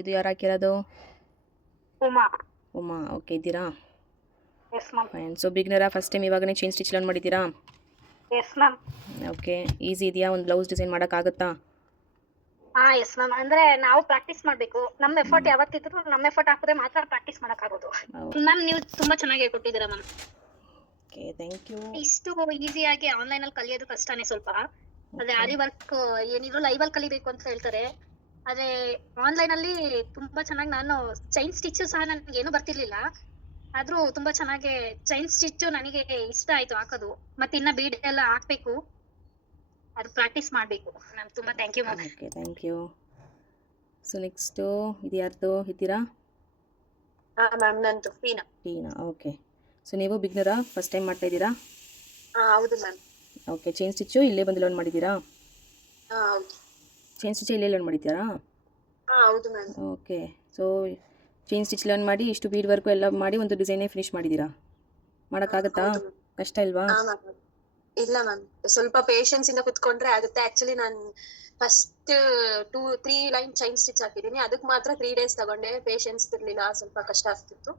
ಇದು ಯಾರು ಹಾಕಿರೋದು? ಉಮಾ. ಉಮಾ. ಓಕೆ, ಇದ್ದೀರಾ? Yes ma'am. ಫೈನ್. ಸೊ ಬಿಗ್ನರಾ? ಫಸ್ಟ್ ಟೈಮ್ ಇವಾಗನೇ ಚೈನ್ ಸ್ಟಿಚ್ ಲರ್ನ್ ಮಾಡಿದ್ದೀರಾ? Yes ma'am. ಓಕೆ, ಈಸಿ ಇದೆಯಾ? ಒಂದು ಬ್ಲೌಸ್ ಡಿಸೈನ್ ಮಾಡೋಕ್ಕಾಗುತ್ತಾ? Yes ma'am. ಅಂದ್ರೆ ನಾವು ಪ್ರಾಕ್ಟೀಸ್ ಮಾಡಬೇಕು. ನಮ್ಮ ಎಫರ್ಟ್ ಯಾವತ್ತಿದ್ರು ನಮ್ಮ ಎಫರ್ಟ್ ಹಾಕಿದ್ರೆ ಮಾತ್ರ ಪ್ರಾಕ್ಟೀಸ್ ಮಾಡೋಕ್ಕಾಗೋದು. ಮ್ಯಾಮ್ ನೀವು ತುಂಬಾ ಚೆನ್ನಾಗಿ ಹೇಳ್ಕೊಟ್ಟಿದ್ದೀರಾ ಮ್ಯಾಮ್. Okay, thank you. ಇಷ್ಟು ಈಸಿಯಾಗಿ ಆನ್ಲೈನ್ ಅಲ್ಲಿ ಕಲಿಯೋದು ಕಷ್ಟನೇ ಸ್ವಲ್ಪ. ಅದೇ ಆರಿ ವರ್ಕ್ ಏನಿದ್ರು ಲೈವ್ ಅಲ್ಲಿ ಕಲಿಬೇಕು ಅಂತ ಹೇಳ್ತಾರೆ. ಆದ್ರೆ ಆನ್ಲೈನ್ ಅಲ್ಲಿ ತುಂಬಾ ಚೆನ್ನಾಗಿ ನಾನು ಚೈನ್ ಸ್ಟಿಚ್ ಸಹ ನನಗೆ ಏನು ಬರ್ತಿರ್ಲಿಲ್ಲ. ಆದ್ರೂ ತುಂಬಾ ಚೆನ್ನಾಗಿ ಚೈನ್ ಸ್ಟಿಚ್ ನನಗೆ ಇಷ್ಟ ಆಯ್ತು ಹಾಕೋದು. ಮತ್ತೆ ಇನ್ನ ಬೀಡ್ ಎಲ್ಲ ಹಾಕ್ಬೇಕು, ಅದು ಪ್ರಾಕ್ಟೀಸ್ ಮಾಡಬೇಕು. ಮ್ಯಾಮ್ ತುಂಬಾ thank you ma'am. Okay, thank you. So next ಇದು ಯಾರ್ದು? ಇದ್ದೀರಾ? ಮ್ಯಾಮ್ ನಂದು ಫೀನಾ. ಟೀನಾ. ಓಕೆ. ಸೊ ನೀವು ಬಿಗ್ನರಾ? ಫಸ್ಟ್ ಟೈಮ್ ಮಾಡ್ತಾ ಇದ್ದೀರಾ? ಹೌದು ಮ್ಯಾಮ್. ಓಕೆ, ಚೈನ್ ಸ್ಟಿಚ್ಚು ಇಲ್ಲೇ ಬಂದು ಲರ್ನ್ ಮಾಡಿದ್ದೀರಾ? ಹೌದು. ಚೈನ್ ಸ್ಟಿಚ್ ಇಲ್ಲೇ ಲರ್ನ್ ಮಾಡಿದ್ದೀರಾ? ಹೌದು ma'am. Okay. So chain stitch learn ಮಾಡಿ ಇಷ್ಟು ಬೀಡ್ ವರ್ಕು ಎಲ್ಲ ಮಾಡಿ ಒಂದು ಡಿಸೈನೇ ಫಿನಿಶ್ ಮಾಡಿದ್ದೀರಾ? ಮಾಡೋಕ್ಕಾಗತ್ತಾ? ಕಷ್ಟ ಇಲ್ವಾ? ಇಲ್ಲ ಮ್ಯಾಮ್, ಸ್ವಲ್ಪ ಪೇಷನ್ಸ್ ಇಂದ ಕುತ್ಕೊಂಡ್ರೆ ಆಗುತ್ತೆ. ಆಕ್ಚುಲಿ ನಾನು ಫಸ್ಟ್ 2-3 ಲೈನ್ ಚೈನ್ ಸ್ಟಿಚ್ ಹಾಕಿದೀನಿ. ಅದಕ್ಕೆ ಮಾತ್ರ 3 days ತಗೊಂಡೆ. ಪೇಷನ್ಸ್ ಇರ್ಲಿಲ್ಲ, ಸ್ವಲ್ಪ ಕಷ್ಟ ಆಗ್ತಿತ್ತು.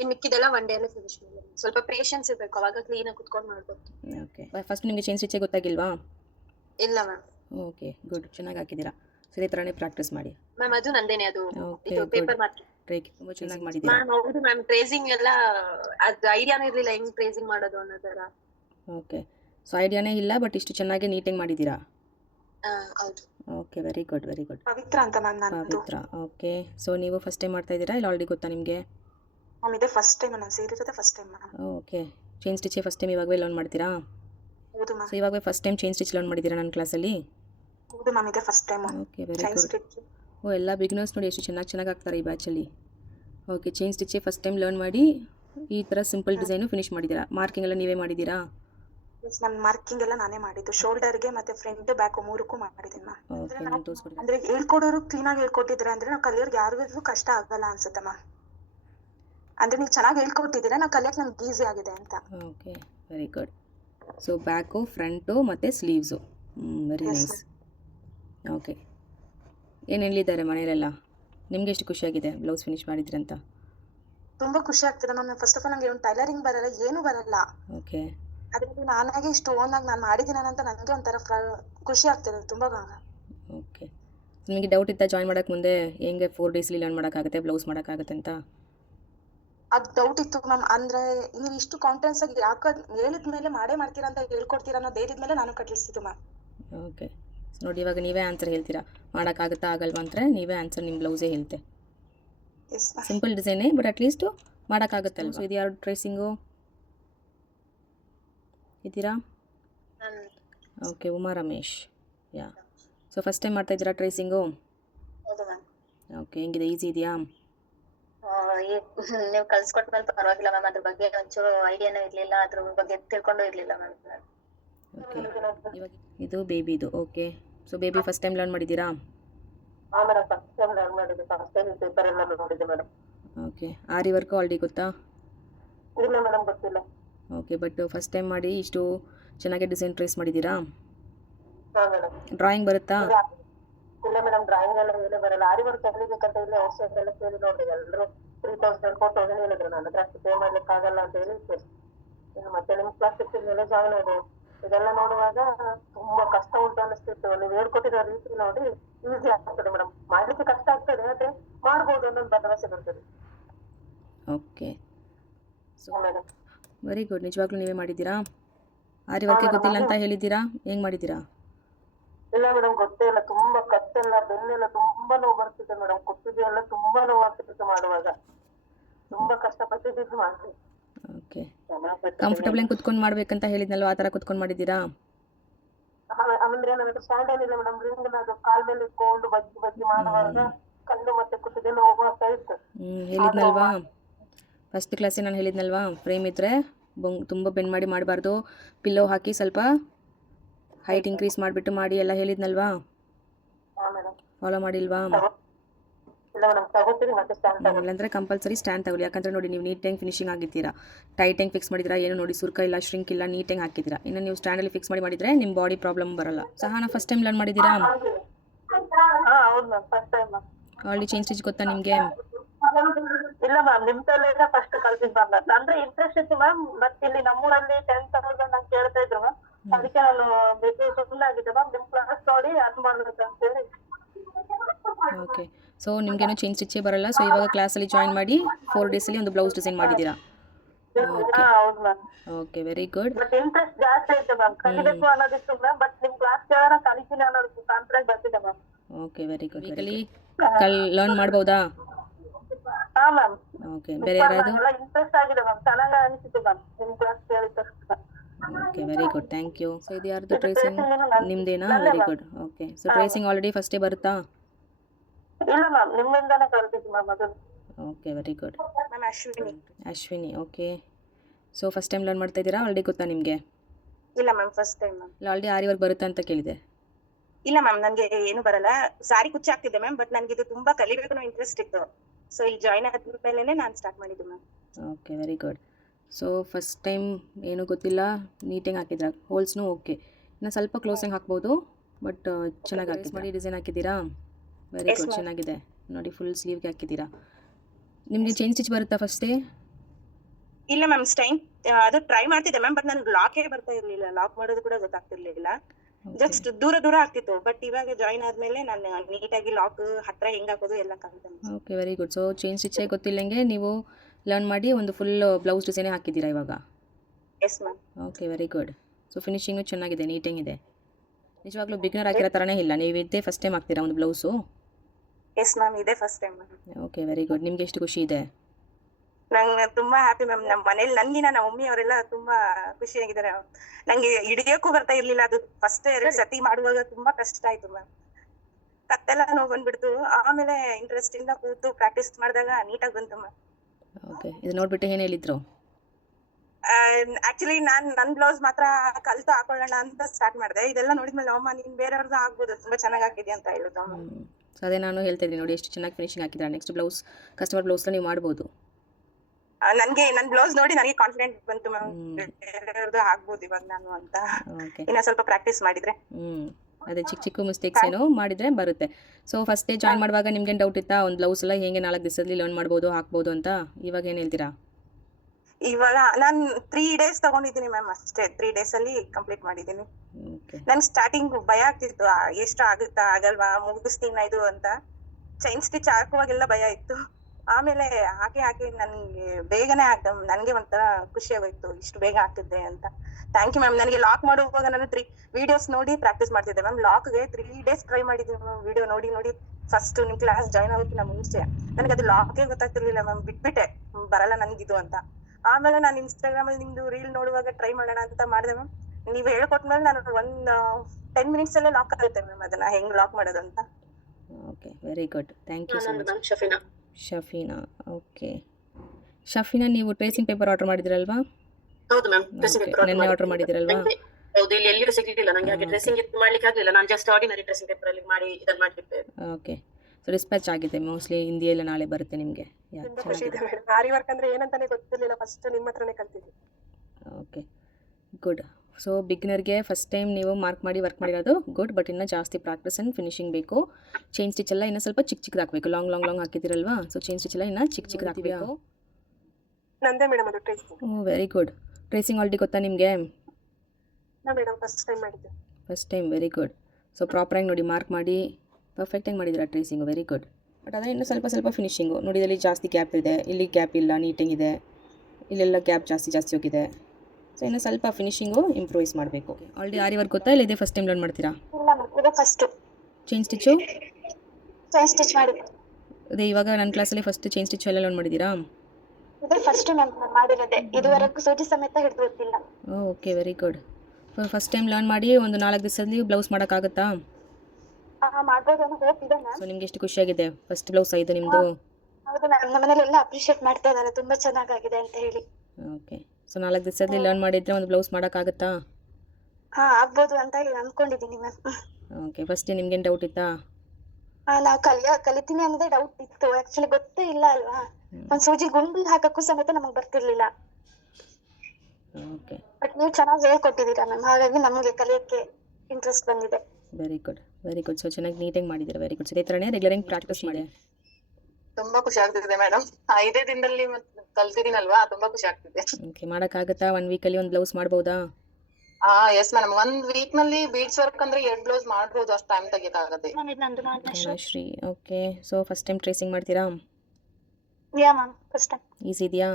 ಇನ್ನು ಮಿಕ್ಕಿದೆಲ್ಲ 1 day ಅಲ್ಲೇ ಫಿನಿಶ್ ಮಾಡಿದೆ. ಸ್ವಲ್ಪ ಪೇಷನ್ಸ್ ಇರಬೇಕು, ಅವಾಗ ಕ್ಲೀನ್ ಆಗಿ ಕುತ್ಕೊಂಡು ಮಾಡ್ಬೋದು. ಓಕೆ. ಫಸ್ಟ್ ನಿಮಗೆ ಚೈನ್ ಸ್ಟಿಚ್ಚೇ ಗೊತ್ತಾಗಿಲ್ವಾ? ಇಲ್ಲ ಮ್ಯಾಮ್. Okay, good. ಚೆನ್ನಾಗಿ ಹಾಕಿದ್ದೀರಾ. ಸೊ ಇದೇ ಥರನೇ ಪ್ರಾಕ್ಟೀಸ್ ಮಾಡಿ ಮ್ಯಾಮ್. ಅದು ನಂದೇನೆ, ಅದು ಓಕೆ, ಇದು ಪೇಪರ್ ಮಾರ್ಕ್. ಟ್ರೇಕ್ ತುಂಬ ಚೆನ್ನಾಗಿ ಮಾಡಿದ್ದೀರಾ. ಮ್ಯಾಮ್ ಹೌದು ಮ್ಯಾಮ್, ಟ್ರೇಸಿಂಗ್ ಎಲ್ಲ ಅದು ಐಡಿಯಾನೇ ಇರ್ಲಿಲ್ಲ ಹೆಂಗ್ ಟ್ರೇಸಿಂಗ್ ಮಾಡೋದು ಅನ್ನೋ ತರ. ಓಕೆ. ಸೊ ಐಡಿಯಾನೇ ಇಲ್ಲ, ಬಟ್ ಇಷ್ಟು ಚೆನ್ನಾಗಿ ನೀಟಾಗಿ ಮಾಡಿದ್ದೀರಾ. ಹೌದು. Okay, very good, very good. Pavitra ಅಂತ ಮ್ಯಾಮ್ ನಾನು. ಪವಿತ್ರ. ಓಕೆ. ಸೊ ನೀವು ಫಸ್ಟ್ ಟೈಮ್ ಮಾಡ್ತಾ ಇದ್ದೀರಾ ಇಲ್ಲ ಆಲ್ರೆಡಿ ಗೊತ್ತಾ ನಿಮಗೆ? ಮ್ಯಾಮ್ ಇದೆ ಫಸ್ಟ್ ಟೈಮ್ ನಾನು ಸೇರಿರೋದೇ first time ma'am. Okay. Chain ಸ್ಟಿಚೇ ಫಸ್ಟ್ ಟೈಮ್ ಇವಾಗಲೇ ಲರ್ನ್ ಮಾಡ್ತೀರಾ? ಹೌದು ಮ್ಯಾಮ್. ಸೊ ಇವಾಗಲೇ first time chain stitch learn ಮಾಡಿದ್ದೀರಾ ನನ್ನ ಕ್ಲಾಸಲ್ಲಿ? ಹೌದು ಮ್ಯಾಮ್, ಇದೆ first time. Okay, very good. ಎಲ್ಲ ಬಿಗ್ನರ್ಸ್ ನೋಡಿ ಎಷ್ಟು ಚೆನ್ನಾಗಿ ಆಗ್ತಾರೆ ಈ ಬ್ಯಾಚಲ್ಲಿ. ಓಕೆ, ಚೈನ್ ಸ್ಟಿಚ್ಚೇ ಫಸ್ಟ್ ಟೈಮ್ ಲರ್ನ್ ಮಾಡಿ ಈ ಥರ ಸಿಂಪಲ್ ಡಿಸೈನು ಫಿನಿಶ್ ಮಾಡಿದ್ದೀರಾ. ಮಾರ್ಕಿಂಗ್ ಎಲ್ಲ ನೀವೇ ಮಾಡಿದ್ದೀರಾ? ನಾನು ಮಾರ್ಕಿಂಗ್ ಎಲ್ಲ ನಾನೇ ಮಾಡಿದ್ದು. ಶೋಲ್ಡರ್ಗೆ ಮತ್ತೆ ಫ್ರಂಟ್ ಬ್ಯಾಕ್ ಮೂರಕ್ಕೂ ಮಾಡಿದ್ದೀನಿ ಮ್ಯಾಮ್. ಓಕೆ, ನಾನು ತೋರಿಸ್ಕೊಡ್ತೀನಿ. ಅಂದ್ರೆ ಹೇಳ್ಕೊಡೋರು ಕ್ಲೀನ್ ಆಗಿ ಹೇಳ್ಕೊಟ್ಟಿದ್ರೆ ಅಂದ್ರೆ ನಾವು ಕಲಿಯೋರ್ಗೆ ಯಾರಿಗೂ ಕಷ್ಟ ಆಗಲ್ಲ ಅನ್ಸುತ್ತೆ ಮ್ಯಾಮ್. ಅಂದ್ರೆ ನೀವು ಚೆನ್ನಾಗಿ ಹೇಳ್ಕೊಟ್ಟಿದ್ದೀರಾ, ನಾವು ಕಲಿಯೋಕೆ ನಮ್ಗೆ ಈಸಿ ಆಗಿದೆ ಅಂತ. Okay, very good. So back, front ಮತ್ತು ಸ್ಲೀವ್ಸು. Very nice. ಓಕೆ. ಏನು ಹೇಳಿದ್ದಾರೆ ಮನೆಯಲ್ಲೆಲ್ಲ? ನಿಮಗೆ ಎಷ್ಟು ಖುಷಿಯಾಗಿದೆ ಬ್ಲೌಸ್ ಫಿನಿಶ್ ಮಾಡಿದ್ರಿ ಅಂತ? ತುಂಬಾ ಖುಷಿ ಆಗ್ತದೆ ಮ್ಯಾಮ್. ಫಸ್ಟ್ ಆಫ್ ಆಲ್ ನನಗೆ ಒಂದು ಟೈಲರಿಂಗ್ ಬರಲ್ಲ, ಏನು ಬರಲ್ಲ. ಓಕೆ. ಅದರಲ್ಲಿ ನಾನಾಗಿ ಇಷ್ಟು ಓನಾಗಿ ನಾನು ಮಾಡಿದ್ದೀನಿ ಅಂತ ನನಗೆ ಒಂಥರ ಖುಷಿ ಆಗ್ತದೆ ತುಂಬಾ. ಓಕೆ. ನಿಮಗೆ ಡೌಟ್ ಇತ್ತಾ ಜಾಯ್ನ್ ಮಾಡೋಕ್ಕೆ ಮುಂದೆ ಹೆಂಗೆ 4 ಡೇಸಲ್ಲಿ ಲರ್ನ್ ಮಾಡೋಕ್ಕಾಗುತ್ತೆ, ಬ್ಲೌಸ್ ಮಾಡೋಕ್ಕಾಗುತ್ತೆ ಅಂತ? ಅದು ಡೌಟ್ ಇತ್ತು ಮ್ಯಾಮ್. ಅಂದ್ರೆ ನೀವು ಇಷ್ಟು ಕಾನ್ಫಿಡೆನ್ಸ್ ಆಗಿ ಯಾಕೆ ಹೇಳಿದ ಮೇಲೆ ಮಾಡೇ ಮಾಡ್ತೀರಾ ಅಂತ ಹೇಳ್ಕೊಡ್ತೀರಾ ಅನ್ನೋ ಧೈರ್ಯದ ಮೇಲೆ ನಾನು ಕಲಿಸ್ತಿದ್ದು ಮ್ಯಾಮ್. ಓಕೆ. ನೋಡಿ ಇವಾಗ ನೀವೇ ಆನ್ಸರ್ ಹೇಳ್ತೀರಾ, ಮಾಡೋಕ್ಕಾಗುತ್ತಾ ಆಗಲ್ವಾ ಅಂದರೆ ನೀವೇ ಆನ್ಸರ್ ನಿಮ್ಮ ಬ್ಲೌಸೇ ಹೇಳ್ತೆ. ಸಿಂಪಲ್ ಡಿಸೈನೇ, ಬಟ್ ಅಟ್ಲೀಸ್ಟು ಮಾಡೋಕ್ಕಾಗುತ್ತಲ್ಲ. ಸೊ ಇದು ಯಾರು ಟ್ರೇಸಿಂಗು? ಇದ್ದೀರಾ? Okay, Uma Ramesh. Yeah. So first time ಮಾಡ್ತಾ ಇದ್ದೀರಾ ಟ್ರೇಸಿಂಗು? ಓಕೆ, ಹೆಂಗಿದೆ? ಈಸಿ ಇದೆಯಾ? ನೀವು ಕಲ್ಸ್ಕೊಟ್ಟ ಮೇಲೆ ಪರವಾಗಿಲ್ಲ ಮ್ಯಾಮ್. ಅದ್ರ ಬಗ್ಗೆ ಒಂಚೂರು ಐಡಿಯಾನೇ ಇರಲಿಲ್ಲ, ಅದ್ರ ಬಗ್ಗೆ ತಿಳ್ಕೊಂಡು ಇರಲಿಲ್ಲ ಮ್ಯಾಮ್. ಓಕೆ. ಇವಾಗ ಇದು ಬೇಬಿದು. Okay. So Baby first time learn ಮಾಡಿದ್ದೀರಾ? ಓಕೆ. ಆರಿ ವರ್ಕು ಆಲ್ರೆಡಿ ಗೊತ್ತಾ? ಓಕೆ, ಬಟ್ ಫಸ್ಟ್ ಟೈಮ್ ಮಾಡಿ ಇಷ್ಟು ಚೆನ್ನಾಗಿ ಡಿಸೈನ್ ಟ್ರೇಸ್ ಮಾಡಿದ್ದೀರಾ? ಡ್ರಾಯಿಂಗ್ ಬರುತ್ತಾ? ಇಲ್ಲ ಮೇಡಮ್, ಡ್ರಾಯಿಂಗ್ ಎಲ್ಲ ಏನೂ ಬರಲ್ಲ. ಆರಿ ವರ್ಕ್ ಕಲಿಬೇಕಂತ ಇಲ್ಲಿ ಔಟ್ಸೈಡ್ ಎಲ್ಲ ಕೇಳಿ ನೋಡಿ, ಎಲ್ಲರೂ 3000-4000 ಹೇಳಿದ್ರು. ನನ್ನ ಹತ್ರ ಅಷ್ಟು ಪೇ ಮಾಡ್ಲಿಕ್ಕೆ ಆಗಲ್ಲ ಅಂತ ಹೇಳಿ ಮತ್ತೆ ನಿಮ್ಮ ಕ್ಲಾಸ್ ಸಿಕ್ಕಿದ ಮೇಲೆ ಜಾಯ್ನ್ ಆದೆ. ಇದೆಲ್ಲ ನೋಡುವಾಗ ತುಂಬಾ ಕಷ್ಟ ಉಂಟು ಅನಿಸ್ತಿತ್ತು. ನೀವು ಹೇಳ್ಕೊಟ್ಟಿರೋ ರೀತಿ ನೋಡಿ ಈಸಿ ಆಗ್ತದೆ ಮೇಡಮ್. ಮಾಡ್ಲಿಕ್ಕೆ ಕಷ್ಟ ಆಗ್ತದೆ, ಆದ್ರೆ ಮಾಡ್ಬೋದು ಅನ್ನೋದು ಭರವಸೆ ಬರ್ತದೆ. ಓಕೆ. So very good. ನಿಜವಾಗ್ಲೂ ನೀವೇ ಮಾಡಿದ್ದೀರಾ? ಆರಿ ವರ್ಕೆ ಗೊತ್ತಿಲ್ಲ ಅಂತ ಹೇಳಿದ್ದೀರಾ, ಹೆಂಗೆ ಮಾಡಿದ್ದೀರಾ? ಇಲ್ಲ ಮೇಡಮ್, ಗೊತ್ತೇ ಇಲ್ಲ. ತುಂಬಾ ಕತ್ತೆಲ್ಲ, ಬೆನ್ನೆಲ್ಲ ತುಂಬಾ ನೋವು ಬರ್ತಿದೆ ಮೇಡಮ್. ಕುತ್ತಿಗೆ ಎಲ್ಲ ತುಂಬಾ ನೋವು ಆಗ್ತಿತ್ತು ಮಾಡುವಾಗ. ತುಂಬಾ ಕಷ್ಟಪಟ್ಟಿದ್ದು ಮಾಡಿ. ಓಕೆ. ಕಂಫರ್ಟಬಲ್ ಆಗಿ ಕುತ್ಕೊಂಡು ಮಾಡ್ಬೇಕಂತ ಹೇಳಿದ್ನಲ್ವ, ಆ ಥರ ಕುತ್ಕೊಂಡು ಮಾಡಿದ್ದೀರಾ? ಅಂದ್ರೆ ನನ್ನ ಹತ್ರ ಸ್ಟ್ಯಾಂಡ್ ಏನಿಲ್ಲ ಮೇಡಮ್. ರಿಂಗ್ ಅದು ಕಾಲ್ ಮೇಲೆ ಇಟ್ಕೊಂಡು ಬಜ್ಜಿ ಮಾಡುವಾಗ ಕಣ್ಣು ಮತ್ತೆ ಕುತ್ತಿಗೆ ನೋವು ಆಗ್ತಾ ಇತ್ತು. ಹೇಳಿದ್ನಲ್ವಾ ಫಸ್ಟ್ ಕ್ಲಾಸೇ, ನಾನು ಹೇಳಿದ್ನಲ್ವಾ ಫ್ರೇಮ್ ಇದ್ದರೆ ತುಂಬ ಬೆಂಡ್ ಮಾಡಿ ಮಾಡಬಾರ್ದು, ಪಿಲ್ಲೋ ಹಾಕಿ ಸ್ವಲ್ಪ ಹೈಟ್ ಇನ್ಕ್ರೀಸ್ ಮಾಡಿಬಿಟ್ಟು ಮಾಡಿ ಎಲ್ಲ ಹೇಳಿದ್ನಲ್ವಾ? ಫಾಲೋ ಮಾಡಿಲ್ವಾ? ಇಲ್ಲಾಂದರೆ ಕಂಪಲ್ಸರಿ ಸ್ಟ್ಯಾಂಡ್ ತಗೊಳ್ಳಿ. ಯಾಕಂದರೆ ನೋಡಿ ನೀವು ನೀಟಾಗಿ ಫಿನಿಶಿಂಗ್ ಆಗಿದ್ದೀರಾ, ಟೈಟಾಗಿ ಫಿಕ್ಸ್ ಮಾಡಿದ್ದೀರಾ, ಏನು ನೋಡಿ ಸುರ್ಕ ಇಲ್ಲ, ಶ್ರಿಂಕ್ ಇಲ್ಲ, ನೀಟಾಗಿ ಹಾಕಿದ್ದೀರಾ. ಇನ್ನು ನೀವು ಸ್ಟ್ಯಾಂಡಲ್ಲಿ ಫಿಕ್ಸ್ ಮಾಡಿದರೆ ನಿಮ್ಮ ಬಾಡಿ ಪ್ರಾಬ್ಲಮ್ ಬರಲ್ಲ. ಸಹನಾ ಫಸ್ಟ್ ಟೈಮ್ ಲರ್ನ್ ಮಾಡಿದ್ದೀರಾ? ಆಲ್ರೆಡಿ ಚೈನ್ ಸ್ಟಿಚ್ ಗೊತ್ತಾ ನಿಮಗೆ? ಇಲ್ಲ ಮ್ಯಾಮ್, ನಿಮ್ದಲ್ಲೇನೆ ಫಸ್ಟ್ ಕಲ್ತಿದ್ ಮ್ಯಾಮ್. ಅಂದ್ರೆ ಇಂಟ್ರೆಸ್ಟ್ ಇತ್ತು ಮ್ಯಾಮ್, ಬಟ್ ಇಲ್ಲಿ ನಮ್ಮೂರಲ್ಲಿ 10,000 ನಂಗೆ ಕೇಳ್ತಾ ಇದ್ರು ಮ್ಯಾಮ್. ಅದಕ್ಕೆ ನಾನು ಬೇಗ ಸುಮ್ಮನಾಗಿದ್ದೆ ಮ್ಯಾಮ್. ನಿಮ್ ಕ್ಲಾಸ್ ನೋಡಿ ಅರ್ನ್ ಮಾಡ್ಬೇಕು ಅಂತೇಳಿ. ಓಕೆ. ಸೊ ನಿಮಗೇನು ಚೈನ್ ಸ್ಟಿಚ್ಚೇ ಬರಲ್ಲ, ಸೊ ಇವಾಗ ಕ್ಲಾಸಲ್ಲಿ ಜಾಯಿನ್ ಮಾಡಿ 4 ಡೇಸಲ್ಲಿ ಒಂದು ಬ್ಲೌಸ್ ಡಿಸೈನ್ ಮಾಡಿದ್ದೀರಾ? ಓಕೆ ಹೌದು ma'am. Okay, very good. But interest ಜಾಸ್ತಿ ಐತೆ ಮ್ಯಾಮ್, ಕಲಿಬೇಕು ಅನ್ನೋದಿತ್ತು ಮ್ಯಾಮ್. ಬಟ್ ನಿಮ್ ಕ್ಲಾಸ್ ಕೇಳೋಣ ಕಲಿತೀನಿ ಅನ್ನೋದು ಕಾನ್ಫಿಡೆಂಟ್ ಬರ್ತಿದೆ ಮ್ಯಾಮ್. Okay, very good. ವೀಕಲ್ಲಿ ಲರ್ನ್ ಮಾಡ್ಬೋದಾ? ಹಾ ಮ್ಯಾಮ್, ಓಕೆ. ಬೇರೆ ಯಾರಾದ್ರು? ಇಂಟ್ರೆಸ್ಟ್ ಆಗಿದೆ ಮ್ಯಾಮ್, ಚೆನ್ನಾಗಿ ಅನಿಸಿತು ಮ್ಯಾಮ್ ನಿಮ್ ಕ್ಲಾಸ್ ಕೇಳಿದ ತಕ್ಷಣ. Okay, very good, thank you. So ಇದು ಯಾರ್ದು ಟ್ರೇಸಿಂಗ್? ನಿಮ್ದೇನಾ? Very good. Okay. So tracing already ಫಸ್ಟೇ ಬರುತ್ತಾ? ಇಲ್ಲ ಮ್ಯಾಮ್, ನಿಮ್ಮಿಂದಾನೇ ಕಲ್ತಿದ್ದು ಮ್ಯಾಮ್ ಅದು. Okay, very good. Ma'am Ashwini. Ashwini, okay. So first time learn ಮಾಡ್ತಾ ಇದ್ದೀರಾ? ಆಲ್ರೆಡಿ ಗೊತ್ತಾ ನಿಮಗೆ? ಇಲ್ಲ ಮ್ಯಾಮ್, ಫಸ್ಟ್ ಟೈಮ್ ಮ್ಯಾಮ್. ಇಲ್ಲ ಆಲ್ರೆಡಿ ಆರಿ ವರ್ಕ್ ಬರುತ್ತಾ ಅಂತ ಕೇಳಿದೆ. ಇಲ್ಲ ಮ್ಯಾಮ್, ನನಗೆ ಏನು ಬರಲ್ಲ. ಸಾರಿ ಕುಚ್ಚ ಆಗ್ತಿದೆ ಮ್ಯಾಮ್, ಬಟ್ ನನಗೆ ಇದು ತುಂಬಾ ಕಲಿಬೇಕು ಅನ್ನೋ ಇಂಟ್ರೆಸ್ಟ್ ಇತ್ತು. ಸೊ ಇಲ್ಲಿ ಜಾಯಿನ್ ಆದ್ಮೇಲೆ ನಾನು ಸ್ಟಾರ್ಟ್ ಮಾಡಿದ್ದು ma'am. Okay, very good. So first time ಏನೂ ಗೊತ್ತಿಲ್ಲ, ನೀಟಾಗಿ ಹಾಕಿದ್ರಾ, ಹೋಲ್ಸ್ನೂ ಓಕೆ. ಇನ್ನು ಸ್ವಲ್ಪ ಕ್ಲೋಸಿಂಗ್ ಹಾಕ್ಬೋದು, ಬಟ್ ಚೆನ್ನಾಗಿ ಹಾಕಿ ಮಾಡಿ ಡಿಸೈನ್ ಹಾಕಿದ್ದೀರಾ? ವೆರಿ ಗುಡ್, ಚೆನ್ನಾಗಿದೆ ನೋಡಿ. ಫುಲ್ ಸ್ಲೀವ್ಗೆ ಹಾಕಿದ್ದೀರಾ. ನಿಮಗೆ ಚೈನ್ ಸ್ಟಿಚ್ ಬರುತ್ತಾ ಫಸ್ಟೇ? ಇಲ್ಲ ಮ್ಯಾಮ್, ಸ್ಟೈನ್ ಅದು ಟ್ರೈ ಮಾಡ್ತಿದ್ದೆ ಮ್ಯಾಮ್, ಬಟ್ ನನ್ಗೆ ಲಾಕೇ ಬರ್ತಾ ಇರ್ಲಿಲ್ಲ. ಲಾಕ್ ಮಾಡೋದು ಕೂಡ ಗೊತ್ತಾಗ್ತಿರ್ಲಿಲ್ಲ. ಜಸ್ಟ್ ದೂರ ದೂರ ಆಗ್ತಿತ್ತು. ಬಟ್ ಇವಾಗ ಜಾಯಿನ್ ಆದ್ಮೇಲೆ ನಾನು ನೀಟಾಗಿ ಲಾಕ್ ಹತ್ರ ಹೆಂಗ್ ಹಾಕೋದು ಎಲ್ಲ ಕಲಿತೆ. Okay, very good. So chain ಸ್ಟಿಚ್ಚೇ ಗೊತ್ತಿಲ್ಲಂಗೆ ನೀವು ಲರ್ನ್ ಮಾಡಿ ಒಂದು ಫುಲ್ ಬ್ಲೌಸ್ ಡಿಸೈನೇ ಹಾಕಿದ್ದೀರಾ ಇವಾಗ? Yes ma'am. Okay, very good. So finishing ಚೆನ್ನಾಗಿದೆ, ನೀಟಾಗಿದೆ. ನಿಜವಾಗ್ಲೂ ಬಿಗ್ನರ್ ಹಾಕಿರೋ ಥರನೇ ಇಲ್ಲ, ನೀವು ಇದೇ ಫಸ್ಟ್ ಟೈಮ್ ಹಾಕ್ತೀರಾ ಒಂದು ಬ್ಲೌಸು? ಎಸ್ ಮ್ಯಾಮ್, ಇದೇ first time ma'am. Okay, very good. ನಿಮ್ಗೆ ಎಷ್ಟು ಖುಷಿ ಇದೆ? ನಂಗೆ ತುಂಬಾ ಹ್ಯಾಪಿ ಮ್ಯಾಮ್. ನಮ್ಮ ಮನೇಲಿ ನನ್ಗಿನ ನಮ್ಮ ಮಮ್ಮಿ ಅವರೆಲ್ಲ ತುಂಬಾ ಖುಷಿಯಾಗಿದ್ದಾರೆ. ನಂಗೆ ಹಿಡಿಯೋಕ್ಕೂ ಬರ್ತಾ ಇರ್ಲಿಲ್ಲ. ಅದು ಫಸ್ಟ್ 2 ಸತಿ ಮಾಡುವಾಗ ತುಂಬಾ ಕಷ್ಟ ಆಯ್ತು ಮ್ಯಾಮ್. ಕತ್ತೆಲ್ಲ ನೋವು ಬಂದ್ಬಿಡ್ತು. ಆಮೇಲೆ ಇಂಟ್ರೆಸ್ಟ್ ಇಂದ ಕೂತು ಪ್ರಾಕ್ಟೀಸ್ ಮಾಡಿದಾಗ ನೀಟಾಗಿ ಬಂತು ಮ್ಯಾಮ್. ಓಕೆ, ಇದು ನೋಡ್ಬಿಟ್ಟು ಏನು ಹೇಳಿದ್ರು? ಆಕ್ಚುಲಿ ನನ್ ಬ್ಲೌಸ್ ಮಾತ್ರ ಕಲ್ತು ಹಾಕೊಳ್ಳೋಣ ಅಂತ ಸ್ಟಾರ್ಟ್ ಮಾಡಿದೆ. ಇದೆಲ್ಲ ನೋಡಿದ್ಮೇಲೆ ಅಮ್ಮ ನೀನ್ ಬೇರೆಯವ್ರದ್ದು ಆಗ್ಬೋದು, ತುಂಬಾ ಚೆನ್ನಾಗಿ ಹಾಕಿದ್ಯಾ ಅಂತ ಹೇಳಿದ್ರು. ಸೊ ಅದೇ ನಾನು ಹೇಳ್ತಾ ಇದ್ದೀನಿ ನೋಡಿ, ಎಷ್ಟು ಚೆನ್ನಾಗಿ ಫಿನಿಶಿಂಗ್ ಹಾಕಿದ್ರೆ. ನೆಕ್ಸ್ಟ್ ಬ್ಲೌಸ್ ಕಸ್ಟಮರ್ ಬ್ಲೌಸ್ನ ನೀವು ಮಾಡ್ಬೋದು. ನನ್ಗೆ ನನ್ ಬ್ಲೌಸ್ ನೋಡಿ ನನಗೆ ಕಾನ್ಫಿಡೆಂಟ್ ಬಂತು ಮ್ಯಾಮ್, ಬೇರೆಯವ್ರದ್ದು ಆಗ್ಬೋದು ಇವಾಗ ನಾನು ಅಂತ. ಓಕೆ, ಇನ್ನ ಸ್ವಲ್ಪ ಪ್ರಾಕ್ಟೀಸ್ ಮಾಡಿದ್ರೆ. ಅದೇ ಚಿಕ್ಕ ಚಿಕ್ಕ ಮಿಸ್ಟೇಕ್ಸ್ ಏನೋ ಮಾಡಿದರೆ ಬರುತ್ತೆ. ಸೊ ಫಸ್ಟ್ ಡೇ ಜಾಯ್ನ್ ಮಾಡುವಾಗ ನಿಮ್ಗೇನು ಡೌಟ್ ಇತ್ತಾ? ಒಂದು ಬ್ಲೌಸ್ ಎಲ್ಲ ಹೇಗೆ 4 ದಿವಸದಲ್ಲಿ ಲರ್ನ್ ಮಾಡ್ಬೋದು, ಹಾಕ್ಬೋದು ಅಂತ? ಇವಾಗ ಏನು ಹೇಳ್ತೀರಾ? ಇವಾಗ ನಾನು 3 ಡೇಸ್ ತಗೊಂಡಿದ್ದೀನಿ ಮ್ಯಾಮ್, ಅಷ್ಟೇ. 3 ಡೇಸ್ ಅಲ್ಲಿ ಕಂಪ್ಲೀಟ್ ಮಾಡಿದ್ದೀನಿ. ನನ್ ಸ್ಟಾರ್ಟಿಂಗ್ ಭಯ ಆಗ್ತಿತ್ತು, ಎಷ್ಟು ಆಗುತ್ತಾ ಆಗಲ್ವಾ, ಮುಗಿಸ್ತೀನ ಇದು ಅಂತ. ಚೈನ್ ಸ್ಟಿಚ್ ಹಾಕುವಾಗೆಲ್ಲ ಭಯ ಇತ್ತು. ಆಮೇಲೆ ಹಾಕಿ ನನ್ಗೆ ಬೇಗನೆ ನನ್ಗೆ ಒಂಥರ ಖುಷಿ ಆಗೋಯ್ತು, ಇಷ್ಟು ಬೇಗ ಆಗ್ತಿದ್ದೆ ಅಂತ. Thank you ma'am. ನನಗೆ ಲಾಕ್ ಮಾಡುವಾಗ ನಾನು 3 ವಿಡಿಯೋಸ್ ನೋಡಿ ಪ್ರಾಕ್ಟೀಸ್ ಮಾಡ್ತಿದ್ದೆ ಮ್ಯಾಮ್. ಲಾಕ್ಗೆ 3 ಡೇಸ್ ಟ್ರೈ ಮಾಡಿದ್ದೀನಿ ಮ್ಯಾಮ್, ವಿಡಿಯೋ ನೋಡಿ. ಫಸ್ಟ್ ನಿಮ್ ಕ್ಲಾಸ್ ಜಾಯ್ನ್ ಆಗೋಕ್ಕಿಂತ ಮುಂಚೆ ನನಗೆ ಅದು ಲಾಕೇ ಗೊತ್ತಾಗ್ತಿರ್ಲಿಲ್ಲ ಮ್ಯಾಮ್. ಬಿಟ್ಬಿಟ್ಟೆ, ಬರಲ್ಲ ನನ್ಗಿದು ಅಂತ. ಆಮೇಲೆ ನಾನು ಇನ್ಸ್ಟಾಗ್ರಾಮ್ ಅಲ್ಲಿ ನಿಮ್ದು ರೀಲ್ ನೋಡುವಾಗ ಟ್ರೈ ಮಾಡೋಣ ಅಂತ ಮಾಡಿದೆ ಮ್ಯಾಮ್. ನೀವು ಹೇಳ್ಕೊಟ್ಮೇಲೆ ನಾನು 10 ಮಿನಿಟ್ಸ್ ಅಲ್ಲೇ ಲಾಕ್ ಆಗುತ್ತೆ ಮ್ಯಾಮ್, ಅದನ್ನ ಹೆಂಗ್ ಲಾಕ್ ಮಾಡೋದು ಅಂತ. Okay, very good, thank you so much. Shafeena, okay. Shafeena, ನೀವು ಟ್ರೇಸಿಂಗ್ ಪೇಪರ್ ಆರ್ಡರ್ ಮಾಡಿದಿರಲ್ವಾ? ಹೌದು ಮ್ಯಾಮ್, ನೆನ್ನೆ ಆರ್ಡರ್ ಮಾಡಿದಿರಲ್ವಾ? ಹೌದು, ಇಲ್ಲಿ ಎಲ್ಲಿಯೂ ಸಿಗ್ಲಿಲ್ಲ ನಂಗೆ, ಹಾಗೆ ಡ್ರೆಸ್ಸಿಂಗ್ ಮಾಡ್ಲಿಕ್ಕೆ ಆಗ್ಲಿಲ್ಲ. ನಾನು ಜಸ್ಟ್ ಆರ್ಡಿನರಿ ಡ್ರೆಸ್ಸಿಂಗ್ ಪೇಪರ್ ಅಲ್ಲಿ ಮಾಡಿ ಇದನ್ನ ಮಾಡಿದ್ದೆ. ಓಕೆ, ಸೊ ಡಿಸ್ಪ್ಯಾಚ್ ಆಗಿದೆ ಮೋಸ್ಟ್ಲಿ. ಹಿಂದಿಯೆಲ್ಲ ನಾಳೆ ಬರುತ್ತೆ ನಿಮಗೆ. ಆರಿ ವರ್ಕ್ ಅಂದ್ರೆ ಏನಂತಾನೆ ಗೊತ್ತಿರಲಿಲ್ಲ, ಫಸ್ಟ್ ನಿಮ್ಮ ಹತ್ರನೇ ಕಲ್ತಿದ್ದೆ. Okay, good. ಸೊ ಬಿಗ್ನರ್ಗೆ ಫಸ್ಟ್ ಟೈಮ್ ನೀವು ಮಾರ್ಕ್ ಮಾಡಿ ವರ್ಕ್ ಮಾಡಿರೋದು ಗುಡ್, ಬಟ್ ಇನ್ನೂ ಜಾಸ್ತಿ ಪ್ರಾಕ್ಟೀಸ್ ಆ್ಯಂಡ್ ಫಿನಿಶಿಂಗ್ ಬೇಕು. ಚೈನ್ ಸ್ಟಿಚ್ ಎಲ್ಲ ಇನ್ನೂ ಸ್ವಲ್ಪ ಚಿಕ್ಕದು ಹಾಕಬೇಕು. ಲಾಂಗ್ ಹಾಕಿದ್ದೀರಲ್ವಾ? ಸೊ ಚೈನ್ ಸ್ಟಿಚ್ ಎಲ್ಲ ಇನ್ನೂ ಚಿಕ್ಕದು ಹಾಕಬೇಕು. ನಂದೇ ಮೇಡಮ್ ಅದು tracing. Oh, very good. Tracing already ಗೊತ್ತಾ ನಿಮಗೆ? ಮೇಡಮ್ ಫಸ್ಟ್ ಟೈಮ್ ಮಾಡಿದ್ದೆ. First time, very good. So ಪ್ರಾಪರಾಗಿ ನೋಡಿ ಮಾರ್ಕ್ ಮಾಡಿ ಪರ್ಫೆಕ್ಟಾಗಿ ಮಾಡಿದ್ದೀರಾ ಟ್ರೇಸಿಂಗು, ವೆರಿ ಗುಡ್. ಬಟ್ ಅದೇ ಇನ್ನೂ ಸ್ವಲ್ಪ ಫಿನಿಶಿಂಗು ನೋಡಿ. ಇಲ್ಲಿ ಜಾಸ್ತಿ ಗ್ಯಾಪ್ ಇದೆ, ಇಲ್ಲಿ ಗ್ಯಾಪ್ ಇಲ್ಲ, ನೀಟಿಂಗಿದೆ. ಇಲ್ಲೆಲ್ಲ ಗ್ಯಾಪ್ ಜಾಸ್ತಿ ಹೋಗಿದೆ. ಸೊ ಇನ್ನೂ ಸ್ವಲ್ಪ ಫಿನಿಶಿಂಗು ಇಂಪ್ರೂವೈಸ್ ಮಾಡಬೇಕು. ಆಲ್ರೆಡಿ ಆರಿ ವರ್ಕ್ ಗೊತ್ತಾ, ಇಲ್ಲ ಇದೇ ಫಸ್ಟ್ ಟೈಮ್ ಲರ್ನ್ ಮಾಡ್ತೀರಾ? ಇದು first chain stitch chain stitch ಮಾಡಿದ್ದೆ. ಅದೇ ಇವಾಗ ನನ್ನ ಕ್ಲಾಸಲ್ಲಿ ಫಸ್ಟ್ ಚೈನ್ ಸ್ಟಿಚ್ ಎಲ್ಲ ಲರ್ನ್ ಮಾಡಿದ್ದೀರಾ? ಇದು ಫಸ್ಟ್ ನಾನು ಮಾಡಿರೋದೆ, ಇದುವರೆಗೂ ಸೂಜಿ ಸಮೇತ ಹಿಡಿದು ಗೊತ್ತಿಲ್ಲ. Okay, very good. First time learn ಮಾಡಿ ಒಂದು 4 ದಿವಸದಲ್ಲಿ ಬ್ಲೌಸ್ ಮಾಡೋಕ್ಕಾಗುತ್ತಾ? ಮಾಡ್ಬೋದು ಅನ್ನೋ ಹೋಪ್ ಇದೆ ಮ್ಯಾಮ್. ಸೊ ನಿಮ್ಗೆ ಎಷ್ಟು ಖುಷಿಯಾಗಿದೆ? ಫಸ್ಟ್ ಬ್ಲೌಸ್ ಆಯಿತು ನಿಮ್ಮದು? ಹೌದು ಮ್ಯಾಮ್, ನಮ್ಮ ಮನೇಲೆಲ್ಲ ಅಪ್ರಿಷಿಯೇಟ್ ಮಾಡ್ತಾ ಇದ್ದಾರೆ, ತುಂಬಾ ಚೆನ್ನಾಗಿದೆ ಅಂತ ಹೇಳಿ. ಓಕೆ, ಸೊ 4 ದಿವಸದಲ್ಲಿ ಲರ್ನ್ ಮಾಡಿದರೆ ಒಂದು ಬ್ಲೌಸ್ ಮಾಡೋಕ್ಕಾಗುತ್ತಾ? ಆಗ್ಬೋದು ಅಂತ ಅನ್ಕೊಂಡಿದ್ದೀನಿ ಮ್ಯಾಮ್. ಓಕೆ, ಫಸ್ಟ್ ನಿಮ್ಗೇನು ಡೌಟ್ ಇತ್ತಾ? ನಾವು ಕಲಿತೀನಿ ಅನ್ನೋದೇ ಡೌಟ್ ಇತ್ತು. ಆಕ್ಚುಲಿ ಗೊತ್ತೇ ಇಲ್ಲ ಅಲ್ವಾ, ಒಂದ್ ಸೂಜಿ ಗುಂಡಿ ಹಾಕಕ್ಕೂ ಸಮೇತ ನಮಗ್ ಬರ್ತಿರ್ಲಿಲ್ಲ. ಓಕೆ, ಬಟ್ ನೀವು ಚೆನ್ನಾಗಿ ಹೇಳ್ಕೊಟ್ಟಿದ್ದೀರಾ ಮ್ಯಾಮ್, ಹಾಗಾಗಿ ನಮಗೆ ಕಲಿಯಕ್ಕೆ ಇಂಟ್ರೆಸ್ಟ್ ಬಂದಿದೆ. Very good. Very good. So ಚೆನ್ನಾಗಿ ನೀಟಾಗಿ ಮಾಡಿದ್ದೀರಾ, ವೆರಿ ಗುಡ್. ಸೊ ಇದೇ ಥರನೇ ರೆಗ್ಯುಲರಾಗಿ ಪ್ರಾಕ್ಟೀಸ್ ಮಾಡಿ. ತುಂಬಾ ಖುಷಿ ಆಗ್ತಿದೆ ಮೇಡಮ್. 5 ದಿನದಲ್ಲಿ ಕಲ್ತಿದ್ದೀನಲ್ವಾ, ತುಂಬಾ ಖುಷಿ ಆಗ್ತಿದೆ. ಓಕೆ, ಮಾಡೋಕ್ಕಾಗುತ್ತಾ? 1 ವೀಕಲ್ಲಿ ಒಂದು ಬ್ಲೌಸ್ ಮಾಡ್ಬೋದಾ? ಎಸ್ ಮೇಡಮ್, 1 ವೀಕ್ ನಲ್ಲಿ ಬೀಡ್ಸ್ ವರ್ಕ್ ಅಂದ್ರೆ 2 ಬ್ಲೌಸ್ ಮಾಡ್ಬೋದು, ಅಷ್ಟು ಟೈಮ್ ತೆಗಿಯಕ್ಕಾಗತ್ತೆ. ಮ್ಯಾಮ್ ಇದು ನಂದು ನಾಲ್ಕನೇ Shri. Okay, so first time tracing ಮಾಡ್ತೀರಾ? Yeah ma'am first time. Easy ಇದೆಯಾ?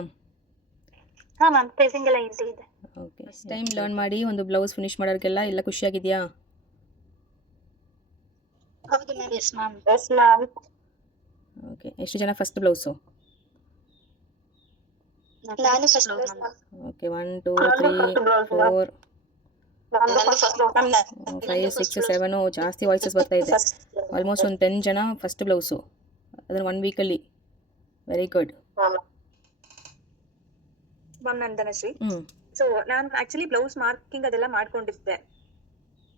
ಹಾ ಮ್ಯಾಮ್ ಟ್ರೇಸಿಂಗ್ ಎಲ್ಲ ಈಸಿ ಇದೆ. ಓಕೆ, ಫಸ್ಟ್ ಟೈಮ್ ಲರ್ನ್ ಮಾಡಿ ಒಂದು ಬ್ಲೌಸ್ ಫಿನಿಶ್ ಮಾಡೋರಿಗೆಲ್ಲ ಎಲ್ಲ ಖುಷಿಯಾಗಿದೆಯಾ? ಹೌದು ma'am. Yes ma'am. S ma'am. Okay, ಎಷ್ಟು ಜನ ಫಸ್ಟ್ ಬ್ಲೌಸು? ನಾನು ಫಸ್ಟ್ ಬ್ಲೌಸ್ ಮ್ಯಾಮ್. ಓಕೆ, 1 2 3 4 5 6 7 ಜಾಸ್ತಿ ವಾಯ್ಸಸ್ ಬರ್ತಾ ಇದೆ. ಆಲ್ಮೋಸ್ಟ್ ಒಂದು 10 ಜನ ಫಸ್ಟ್ ಬ್ಲೌಸು, ಅದನ್ನು 1 ವೀಕಲ್ಲಿ. Very good. ಮ್ಯಾಮ್ ನಾನು ಧನಶ್ರೀ. ಹ್ಞೂ ಸೊ ನಾನು ಆಕ್ಚುಲಿ ಬ್ಲೌಸ್ ಮಾರ್ಕಿಂಗ್ ಅದೆಲ್ಲ ಮಾಡ್ಕೊಂಡಿದ್ದೆ,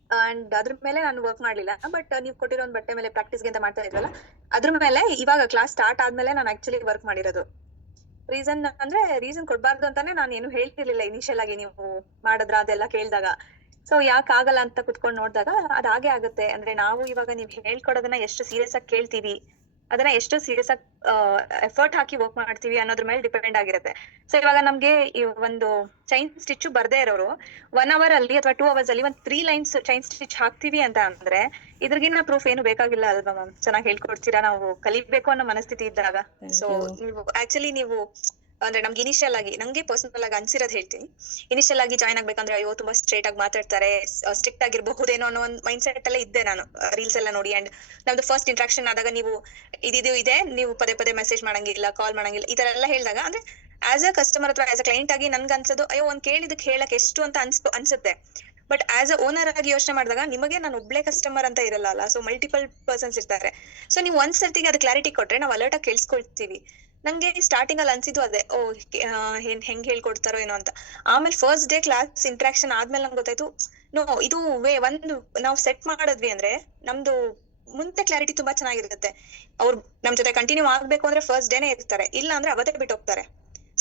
ಅಂಡ್ ಅದ್ರ ಮೇಲೆ ನಾನು ವರ್ಕ್ ಮಾಡ್ಲಿಲ್ಲ. ಬಟ್ ನೀವು ಕೊಟ್ಟಿರೋ ಒಂದು ಬಟ್ಟೆ ಮೇಲೆ ಪ್ರಾಕ್ಟೀಸ್ಗೆ ಅಂತ ಮಾಡ್ತಾ ಇದ್ರಲ್ಲ, ಅದ್ರ ಮೇಲೆ ಇವಾಗ ಕ್ಲಾಸ್ ಸ್ಟಾರ್ಟ್ ಆದ್ಮೇಲೆ ನಾನು ಆಕ್ಚುಲಿ ವರ್ಕ್ ಮಾಡಿರೋದು. ರೀಸನ್ ಕೊಡ್ಬಾರ್ದು ಅಂತಾನೆ ನಾನು ಏನು ಹೇಳ್ತಿರ್ಲಿಲ್ಲ ಇನಿಷಿಯಲ್ ಆಗಿ ನೀವು ಮಾಡಿದ್ರ ಅದೆಲ್ಲ ಕೇಳಿದಾಗ. ಸೊ ಯಾಕೆ ಆಗಲ್ಲ ಅಂತ ಕುತ್ಕೊಂಡು ನೋಡಿದಾಗ ಅದು ಹಾಗೆ ಆಗುತ್ತೆ. ಅಂದ್ರೆ ನಾವು ಇವಾಗ ನೀವು ಹೇಳ್ಕೊಡೋದನ್ನ ಎಷ್ಟು ಸೀರಿಯಸ್ ಆಗಿ ಕೇಳ್ತೀವಿ, ಅದನ್ನ ಎಷ್ಟು ಸೀರಿಯಸ್ ಆಗಿ ಎಫರ್ಟ್ ಹಾಕಿ ವರ್ಕ್ ಮಾಡ್ತೀವಿ ಅನ್ನೋದ್ರ ಮೇಲೆ ಡಿಪೆಂಡ್ ಆಗಿರುತ್ತೆ. ಸೊ ಇವಾಗ ನಮ್ಗೆ ಈ ಒಂದು ಚೈನ್ ಸ್ಟಿಚ್ ಬರ್ದೇ ಇರೋರು 1 hour ಅಲ್ಲಿ ಅಥವಾ 2 hours ಅಲ್ಲಿ ಒಂದು 3 lines ಚೈನ್ ಸ್ಟಿಚ್ ಹಾಕ್ತಿವಿ ಅಂತ ಅಂದ್ರೆ ಇದ್ರಿಗಿನ್ನ ಪ್ರೂಫ್ ಏನು ಬೇಕಾಗಿಲ್ಲ ಅಲ್ವಾ ಮ್ಯಾಮ್? ಚೆನ್ನಾಗಿ ಹೇಳ್ಕೊಡ್ತೀರಾ, ನಾವು ಕಲಿಬೇಕು ಅನ್ನೋ ಮನಸ್ಥಿತಿ ಇದ್ದಾಗ. ಸೊ ನೀವು ಅಂದ್ರೆ ನಮ್ಗೆ ಇನಿಷಿಯಲ್ ಆಗಿ, ನಂಗೆ ಪರ್ಸನಲ್ ಆಗಿ ಅನ್ಸಿರೋದ್ ಹೇಳ್ತೀನಿ. ಇನಿಷಿಯಲ್ ಆಗಿ ಜಾಯ್ನ್ ಆಗ್ಬೇಕಂದ್ರೆ ಅಯ್ಯೋ ತುಂಬಾ ಸ್ಟ್ರೇಟ್ ಆಗಿ ಮಾತಾಡ್ತಾರೆ, ಸ್ಟ್ರಿಕ್ಟ್ ಆಗಿರಬಹುದೇನೋ ಅನ್ನೋ ಒಂದು ಮೈಂಡ್ ಸೆಟ್ ಅಲ್ಲೇ ಇದ್ದೆ ನಾನು ರೀಲ್ಸ್ ಎಲ್ಲ ನೋಡಿ. ಅಂಡ್ ನಮ್ದು ಫಸ್ಟ್ ಇಂಟ್ರಾಕ್ಷನ್ ಆದಾಗ ನೀವು ಇದೆ, ನೀವು ಪದೇ ಮೆಸೇಜ್ ಮಾಡಂಗಿಲ್ಲ, ಕಾಲ್ ಮಾಡಂಗಿಲ್ಲ, ಈ ತರ ಎಲ್ಲ ಹೇಳಿದಾಗ ಅಂದ್ರೆ ಆಸ್ ಅ ಕಸ್ಟಮರ್ ಅಥವಾ ಆಸ್ ಅ ಕ್ಲೈಂಟ್ ಆಗಿ ನನ್ಗೆ ಅನ್ಸೋದು ಅಯ್ಯೋ ಒಂದ್ ಕೇಳಿದಕ್ಕೆ ಹೇಳಕ್ ಎಷ್ಟು ಅಂತ ಅನ್ಸುತ್ತೆ. ಬಟ್ ಆಸ್ ಅ ಓನರ್ ಆಗಿ ಯೋಚನೆ ಮಾಡಿದಾಗ ನಿಮಗೆ ನಾನು ಒಬ್ಳೆ ಕಸ್ಟಮರ್ ಅಂತ ಇರಲ್ಲ ಅಲ್ಲ, ಸೊ ಮಲ್ಟಿಪಲ್ ಪರ್ಸನ್ಸ್ ಇರ್ತಾರೆ. ಸೊ ನೀವು ಒಂದ್ ಸರ್ತಿಗೆ ಅದು ಕ್ಲಾರಿಟಿ ಕೊಟ್ರೆ ನಾವು ಅಲರ್ಟ್ ಆಗಿ ಕೇಳಿಸ್ಕೊಳ್ತೀವಿ. ನಂಗೆ ಸ್ಟಾರ್ಟಿಂಗ್ ಅಲ್ಲಿ ಅನ್ಸಿದ್ದು ಅದೇ, ಹೆಂಗ್ ಹೇಳ್ಕೊಡ್ತಾರೋ ಏನೋ ಅಂತ. ಆಮೇಲೆ ಫಸ್ಟ್ ಡೇ ಕ್ಲಾಸ್ ಇಂಟ್ರಾಕ್ಷನ್ ಆದ್ಮೇಲೆ ನಮ್ಗೆ ಗೊತ್ತಾಯ್ತು, ಇದು ಒಂದು ನಾವು ಸೆಟ್ ಮಾಡಿದ್ವಿ ಅಂದ್ರೆ ನಮ್ದು ಮುಂದೆ ಕ್ಲಾರಿಟಿ ತುಂಬಾ ಚೆನ್ನಾಗಿರುತ್ತೆ. ಅವ್ರು ನಮ್ ಜೊತೆ ಕಂಟಿನ್ಯೂ ಆಗ್ಬೇಕು ಅಂದ್ರೆ ಫಸ್ಟ್ ಡೇನೆ ಇರ್ತಾರೆ, ಇಲ್ಲ ಅಂದ್ರೆ ಅವತ್ತೇ ಬಿಟ್ಟು ಹೋಗ್ತಾರೆ.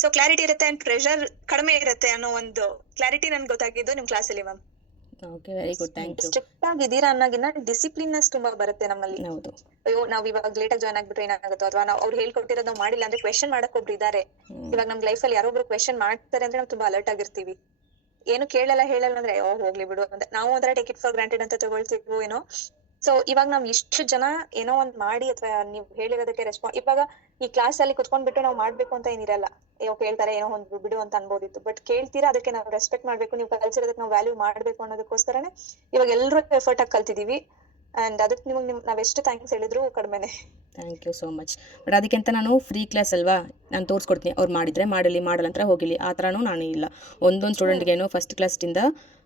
ಸೊ ಕ್ಲಾರಿಟಿ ಇರುತ್ತೆ ಅಂಡ್ ಪ್ರೆಷರ್ ಕಡಿಮೆ ಇರುತ್ತೆ ಅನ್ನೋ ಒಂದು ಕ್ಲಾರಿಟಿ ನನ್ಗೆ ಗೊತ್ತಾಗಿದ್ದು ನಿಮ್ ಕ್ಲಾಸಲ್ಲಿ ma'am. Okay, very good, thank you. Strict ಆಗಿದ್ದೀರಾ ಅನ್ನೋಗಿನ್ನ ಡಿಸಿಪ್ಲಿನ್ನೆಸ್ ತುಂಬಾ ಬರುತ್ತೆ ನಮ್ಮಲ್ಲಿ. ಹೌದು. ಅಯ್ಯೋ ನಾವ್ ಇವಾಗ ಲೇಟ್ ಆಗಿ ಜಾಯ್ನ್ ಆಗ್ಬಿಟ್ರೆ ಏನಾಗುತ್ತೋ, ಅಥವಾ ನಾವು ಅವ್ರು ಹೇಳ್ಕೊಟ್ಟಿರೋದು ನಾವು ಮಾಡಿಲ್ಲ ಅಂದ್ರೆ ಕ್ವೆಶನ್ ಮಾಡಕ್ ಒಬ್ರು ಇದಾರೆ. ಇವಾಗ ನಮ್ ಲೈಫ್ ಅಲ್ಲಿ ಯಾರೊಬ್ರು ಕ್ವೆಶನ್ ಮಾಡ್ತಾರೆ ಅಂದ್ರೆ ನಾವು ತುಂಬಾ ಅಲರ್ಟ್ ಆಗಿರ್ತೀವಿ. ಏನು ಹೇಳಲ್ಲ ಅಂದ್ರೆ ಹೋಗ್ಲಿ ಬಿಡು ಅಂತ ನಾವು ಒಂಥರ ಟೇಕ್ ಇಟ್ ಫಾರ್ ಗ್ರಾಂಟೆಡ್ ಅಂತ ತಗೊಳ್ತೀವಿ ಏನೋ. ಸೊ ಇವಾಗ ನಾವ್ ಇಷ್ಟು ಜನ ಏನೋ ಒಂದ್ ಮಾಡಿ ಅಥವಾ ನೀವು ಹೇಳಿರೋದಕ್ಕೆ ಇವಾಗ ಈ ಕ್ಲಾಸ್ ಅಲ್ಲಿ ಕುತ್ಕೊಂಡ್ಬಿಟ್ಟು ನಾವು ಮಾಡ್ಬೇಕು ಅಂತ ಏನಿರಲ್ಲ. ಕೇಳ್ತಾರೆ ಏನೋ ಒಂದು ಬಿಡು ಅಂತ ಅನ್ಬೋದಿತ್ತು, ಬಟ್ ಕೇಳ್ತೀರಾ, ಅದಕ್ಕೆ ನಾವು ರೆಸ್ಪೆಕ್ಟ್ ಮಾಡ್ಬೇಕು, ನೀವು ಕಲ್ಸಿರೋದಕ್ಕೆ ನಾವು ವ್ಯಾಲ್ಯೂ ಮಾಡ್ಬೇಕು ಅನ್ನೋದಕ್ಕೋಸ್ಕರನೇ ಇವಾಗ ಎಲ್ಲರೂ ಎಫರ್ಟ್ ಆಗಿ ಕಲ್ತಿದೀವಿ. ಅಂಡ್ ಅದಕ್ಕೆ ನಾವ್ ಎಷ್ಟು ಥ್ಯಾಂಕ್ಸ್ ಹೇಳಿದ್ರು ಕಡಿಮೆನೆ. Thank you so much. But ಅದಕ್ಕಿಂತ ನಾನು ಫ್ರೀ ಕ್ಲಾಸ್ ಅಲ್ವಾ, ನಾನು ತೋರಿಸ್ಕೊಡ್ತೀನಿ. ಅವ್ರು ಮಾಡಿದರೆ ಮಾಡಲಿ, ಮಾಡಲ್ಲ ಅಂತ ಹೋಗಿಲಿ, ಆ ಥರನೂ ನಾನು ಇಲ್ಲ. ಒಂದೊಂದು ಸ್ಟೂಡೆಂಟ್ಗೇನು ಫಸ್ಟ್ ಕ್ಲಾಸ್ದಿಂದ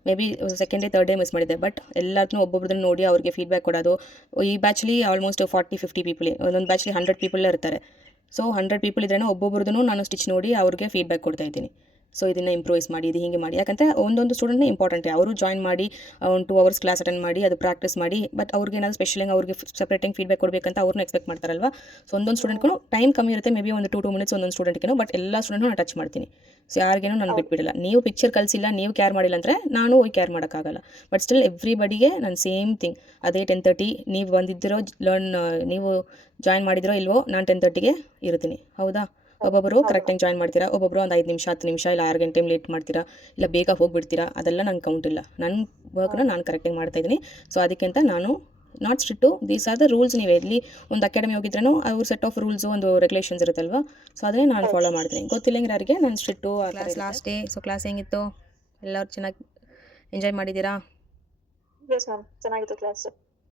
maybe second day 3rd day miss ಮಾಡಿದ್ದೆ, ಬಟ್ ಎಲ್ಲರನ್ನೂ ಒಬ್ಬೊಬ್ರನ್ನ ನೋಡಿ ಅವ್ರಿಗೆ ಫೀಡ್ಬ್ಯಾಕ್ ಕೊಡೋದು. ಈ ಬ್ಯಾಚ್ಲಿ ಆಲ್ಮೋಸ್ಟ್ 40-50 ಪೀಪಲ್, ಒಂದೊಂದು ಬ್ಯಾಚ್ಲಿ 100 ಪೀಪಲ್ ಇರ್ತಾರೆ. ಸೊ 100 ಪೀಪಲ್ ಇದ್ರೇ ಒಬ್ಬೊಬ್ರದ್ದು ನಾನು ಸ್ಟಿಚ್ ನೋಡಿ ಅವ್ರಿಗೆ ಫೀಡ್ಬ್ಯಾಕ್ ಕೊಡ್ತಾ ಇದ್ದೀನಿ. ಸೊ ಇದನ್ನು ಇಂಪ್ರೂವೈಸ್ ಮಾಡಿ, ಇದು ಹೀಗೆ ಮಾಡಿ. ಯಾಕಂದರೆ ಒಂದೊಂದು ಸ್ಟೂಡೆಂಟ್ನೇ ಇಂಪಾರ್ಟೆಂಟ್. ಅವರು ಜಾಯ್ನ್ ಮಾಡಿ ಒಂದು 2 hours ಕ್ಲಾಸ್ ಅಟೆಂಡ್ ಮಾಡಿ ಅದು ಪ್ರಾಕ್ಟೀಸ್ ಮಾಡಿ, ಬಟ್ ಅವ್ರಿಗೆ ಏನಾದ್ರು ಸ್ಪೆಷಲಿಂಗ್ ಅವ್ರಿಗೆ ಸಪ್ರೇಟಿಂಗ್ ಫೀಡ್ಬ್ಯಾಕ್ ಕೊಡಬೇಕಂತ ಅವ್ರನ್ನ ಎಕ್ಸ್ಪೆಕ್ಟ್ ಮಾಡ್ತಾರಲ್ವ. ಸೊ ಒಂದೊಂದು ಸ್ಟೂಡೆಂಟ್ಗೂ ಟೈಮ್ ಕಮ್ಮಿ ಇರುತ್ತೆ, ಮೇ ಬಿ ಒಂದು 2 ಮಿನಿಟ್ಸ್ ಒಂದೊಂದು ಸ್ಟೂಡೆಂಟ್ಗೇನು, ಬಟ್ ಎಲ್ಲ ಸ್ಟೂಡೆಂಟ್ನು ನಾನು ಟಚ್ ಮಾಡ್ತೀನಿ. ಸೊ ಯಾರಿಗೇನು ನಾನು ಬಿಟ್ಬಿಡಲ್ಲ. ನೀವು ಪಿಕ್ಚರ್ ಕಲಿಸಿಲ್ಲ, ನೀವು ಕೇರ್ ಮಾಡಿಲ್ಲ ಅಂದರೆ ನಾನು ಹೋಗಿ ಕೇರ್ ಮಾಡೋಕ್ಕಾಗಲ್ಲ. ಬಟ್ ಸ್ಟಿಲ್ ಎವ್ರಿಬಡಿಗೆ ನಾನು ಸೇಮ್ ಥಿಂಗ್, ಅದೇ 10:30 ನೀವು ಬಂದಿದ್ದಿರೋ ನೀವು ಜಾಯ್ನ್ ಮಾಡಿದಿರೋ ಇಲ್ವೋ, ನಾನು 10:30ಗೆ ಇರ್ತೀನಿ. ಹೌದಾ? ಒಬ್ಬೊಬ್ಬರು ಕರೆಕ್ಟಾಗಿ ಜಾಯ್ನ್ ಮಾಡ್ತೀರಾ, ಒಬ್ಬೊಬ್ಬರು ಒಂದು 5 ನಿಮಿಷ 10 ನಿಮಿಷ ಇಲ್ಲ 6 ಗಂಟೆ ಲೇಟ್ ಮಾಡ್ತೀರಾ, ಇಲ್ಲ ಬೇಗ ಹೋಗಿಬಿಡ್ತೀರಾ. ಅದೆಲ್ಲ ನಂಗೆ ಕೌಂಟ್ ಇಲ್ಲ. ನನ್ನ ವರ್ಕ್ನ ನಾನು ಕರೆಕ್ಟಾಗಿ ಮಾಡ್ತಾಯಿದ್ದೀನಿ. ಸೊ ಅದಕ್ಕಿಂತ ನಾನು not strict, these are the rules. ನೀವು ಎಲ್ಲಿ ಒಂದು ಅಕಾಡೆಮಿ ಹೋಗಿದ್ರೂ ಅವ್ರ ಸೆಟ್ ಆಫ್ ರೂಲ್ಸು, ಒಂದು ರೆಗ್ಯುಲೇಷನ್ಸ್ ಇರುತ್ತಲ್ವ, ಸೊ ಅದನ್ನೇ ನಾನು ಫಾಲೋ ಮಾಡ್ತೀನಿ. ಗೊತ್ತಿಲ್ಲ ಯಾರಿಗೆ ನಾನು strict. Class last day, so class ಹೆಂಗಿತ್ತು? ಎಲ್ಲರೂ ಚೆನ್ನಾಗಿ ಎಂಜಾಯ್ ಮಾಡಿದ್ದೀರಾ? ಎಸ್ ಮ್ಯಾಮ್, ಚೆನ್ನಾಗಿತ್ತು ಕ್ಲಾಸ್.